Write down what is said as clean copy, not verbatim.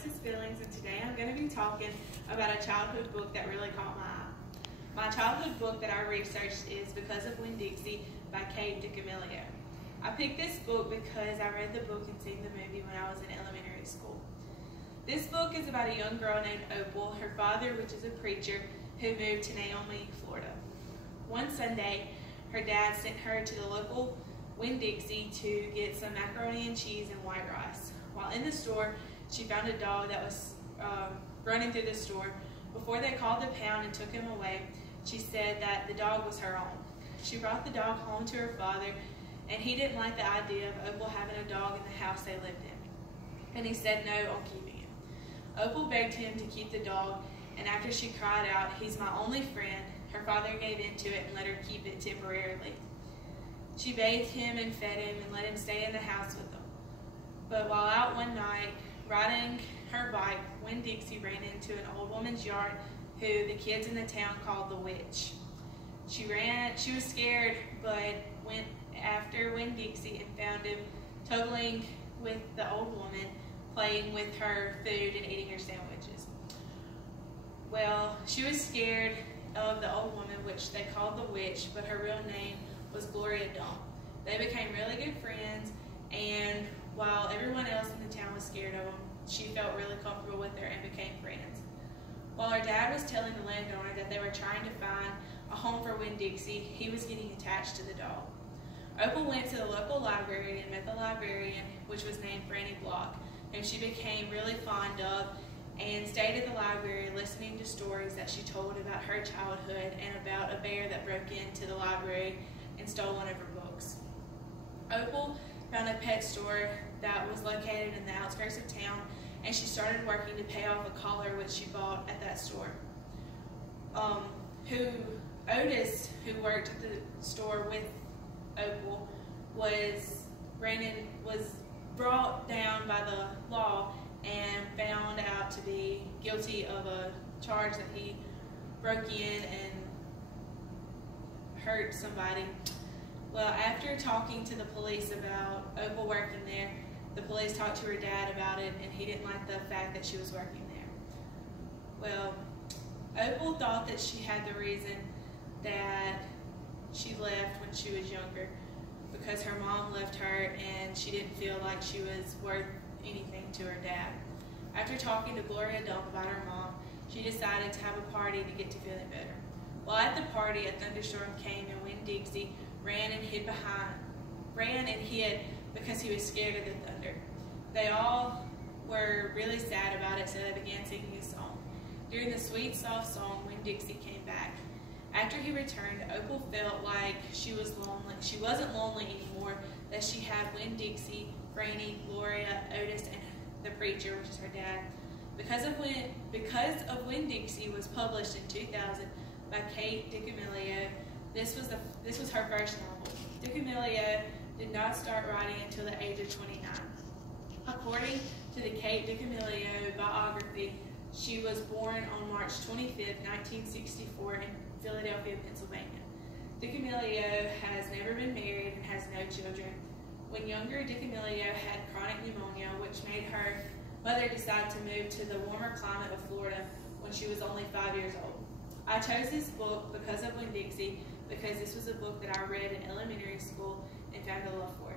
Alexis Billings, and today I'm going to be talking about a childhood book that really caught my eye. My childhood book that I researched is Because of Winn-Dixie by Kate DiCamillo. I picked this book because I read the book and seen the movie when I was in elementary school. This book is about a young girl named Opal, her father, which is a preacher, who moved to Naomi, Florida. One Sunday, her dad sent her to the local Winn-Dixie to get some macaroni and cheese and white rice. While in the store, she found a dog that was running through the store. Before they called the pound and took him away, she said that the dog was her own. She brought the dog home to her father, and he didn't like the idea of Opal having a dog in the house they lived in. And he said no on keeping him. Opal begged him to keep the dog, and after she cried out, "He's my only friend," her father gave in to it and let her keep it temporarily. She bathed him and fed him and let him stay in the house with them. But while out one night, riding her bike, Winn-Dixie ran into an old woman's yard who the kids in the town called the witch. She was scared, but went after Winn-Dixie and found him toddling with the old woman, playing with her food and eating her sandwiches. Well, she was scared of the old woman, which they called the witch, but her real name was Gloria Dump. They became really good friends, and while everyone else in the town was scared of them, she felt really comfortable with her and became friends. While her dad was telling the landowner that they were trying to find a home for Winn-Dixie, he was getting attached to the dog. Opal went to the local library and met the librarian, which was named Franny Block, whom she became really fond of, and stayed at the library listening to stories that she told about her childhood and about a bear that broke into the library and stole one of her books. Opal found a pet store that was located in the outskirts of town, and she started working to pay off a collar which she bought at that store. Otis, who worked at the store with Opal, was brought down by the law and found out to be guilty of a charge that he broke in and hurt somebody. Well, after talking to the police about Opal working there, the police talked to her dad about it, and he didn't like the fact that she was working there. Well, Opal thought that she had the reason that she left when she was younger because her mom left her and she didn't feel like she was worth anything to her dad. After talking to Gloria Dump about her mom, she decided to have a party to get to feeling better. While at the party, a thunderstorm came and Winn-Dixie ran and hid because he was scared of the thunder. They all were really sad about it, so they began singing a song. During the sweet, soft song, Winn-Dixie came back. After he returned, Opal felt like she was lonely. She wasn't lonely anymore, that she had Winn-Dixie, Franny, Gloria, Otis, and the preacher, which is her dad. Because of Winn-Dixie was published in 2000 by Kate DiCamillo. This was her first novel. DiCamillo did not start writing until the age of 29. According to the Kate DiCamillo biography, she was born on March 25, 1964 in Philadelphia, Pennsylvania. DiCamillo has never been married and has no children. When younger, DiCamillo had chronic pneumonia, which made her mother decide to move to the warmer climate of Florida when she was only 5 years old. I chose this book because of Winn-Dixie because this was a book that I read in elementary school and found a love for.